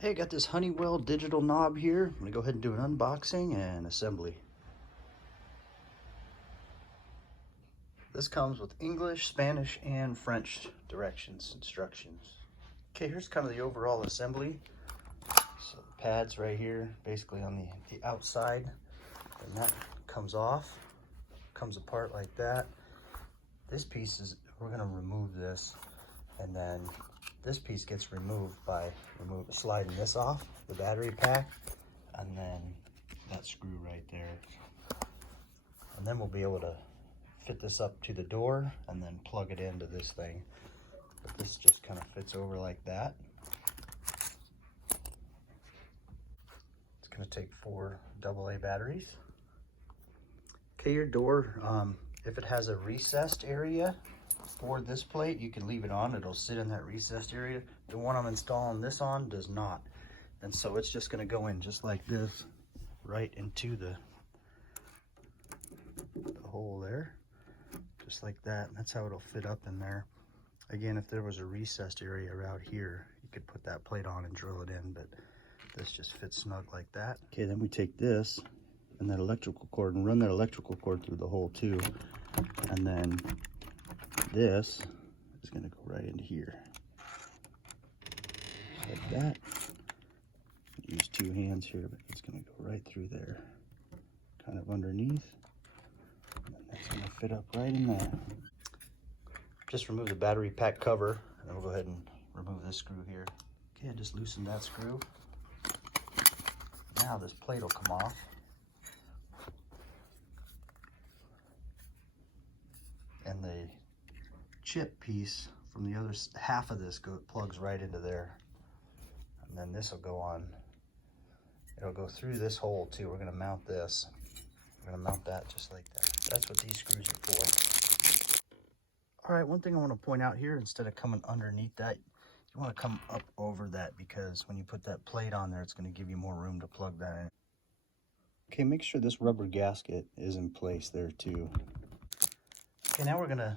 Hey, I got this Honeywell Digital Knob here. I'm gonna go ahead and do an unboxing and assembly. This comes with English, Spanish, and French instructions. Okay, here's kind of the overall assembly. So the pad's right here, basically on the outside, and that comes off, comes apart like that. This piece is, we're gonna remove this, and then this piece gets removed by sliding this off, the battery pack, and then that screw right there. And then we'll be able to fit this up to the door and then plug it into this thing. But this just kind of fits over like that. It's gonna take 4 AA batteries. Okay, your door, if it has a recessed area for this plate, you can leave it on. It'll sit in that recessed area. The one I'm installing this on does not. And so it's just gonna go in just like this, right into the hole there, just like that. And that's how it'll fit up in there. Again, if there was a recessed area out here, you could put that plate on and drill it in, but this just fits snug like that. Okay, then we take this and that electrical cord and run that electrical cord through the hole too. And then this is gonna go right into here. Just like that. Use 2 hands here, but it's gonna go right through there, kind of underneath. And that's gonna fit up right in there. Just remove the battery pack cover, and we'll go ahead and remove this screw here. Okay, I just loosened that screw. Now this plate will come off. And the chip piece from the other half of this plugs right into there. And then this will go on. It'll go through this hole too. We're gonna mount this. We're gonna mount that just like that. That's what these screws are for. All right, one thing I want to point out here, instead of coming underneath that, you want to come up over that, because when you put that plate on there, it's going to give you more room to plug that in. Okay, make sure this rubber gasket is in place there too. Okay, now we're gonna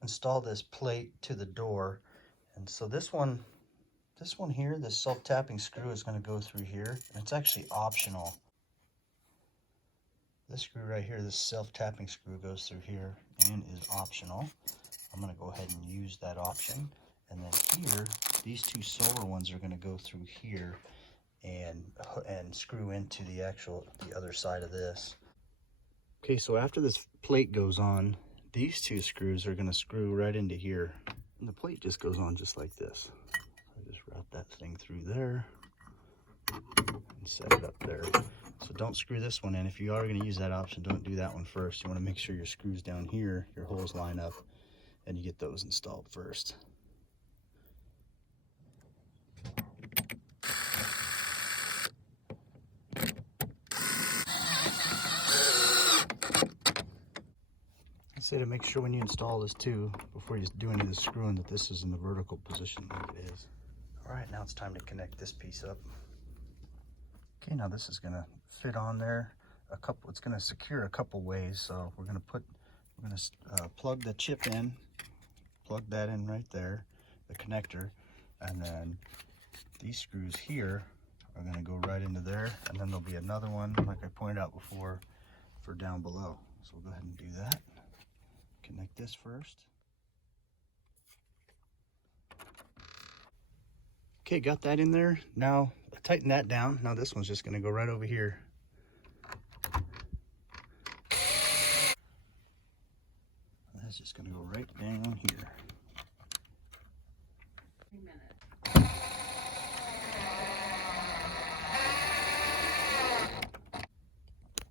install this plate to the door. And so this one here, this self-tapping screw is going to go through here, and it's actually optional. This screw right here, this self-tapping screw, goes through here and is optional. I'm going to go ahead and use that option. And then here, these 2 silver ones are going to go through here and screw into the other side of this. Okay, so after this plate goes on, these 2 screws are going to screw right into here. And the plate just goes on just like this. So just route that thing through there and set it up there. So don't screw this one in. If you are going to use that option, don't do that one first. You want to make sure your screws down here, your holes line up, and you get those installed first. I say to make sure when you install this too, before you do any of the screwing, that this is in the vertical position like it is. All right, now it's time to connect this piece up. Okay, now this is gonna fit on there it's gonna secure a couple ways. So we're gonna plug the chip in, plug that in right there, the connector, and then these screws here are gonna go right into there, and then there'll be another one, like I pointed out before, for down below. So we'll go ahead and do that. Connect this first. Okay, got that in there. Now tighten that down. Now this one's just gonna go right over here. That's just gonna go right down here. 3 minutes.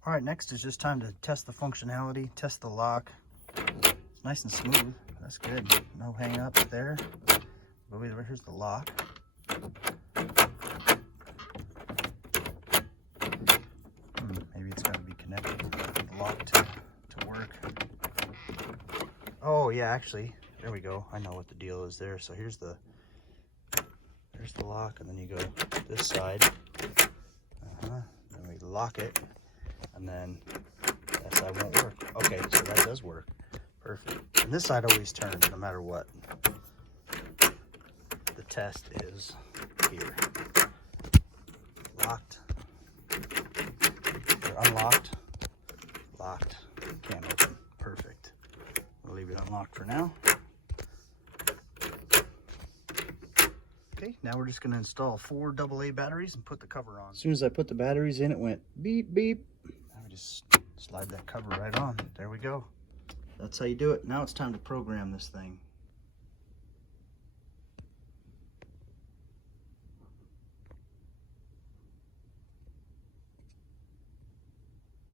All right, next is just time to test the functionality, test the lock. It's nice and smooth. That's good. No hang up there. But here's the lock. Maybe it's got to be connected to the lock to work. Oh yeah, actually, there we go. I know what the deal is there. So here's the lock, and then you go this side. Then we lock it, and then that side won't work. Okay, so that does work. Perfect. And this side always turns no matter what. The test is here. Locked. Or unlocked. Locked. Can't open. Perfect. We'll leave it unlocked for now. Okay, now we're just going to install 4 AA batteries and put the cover on. As soon as I put the batteries in, it went beep, beep. Now we just slide that cover right on. There we go. That's how you do it. Now it's time to program this thing.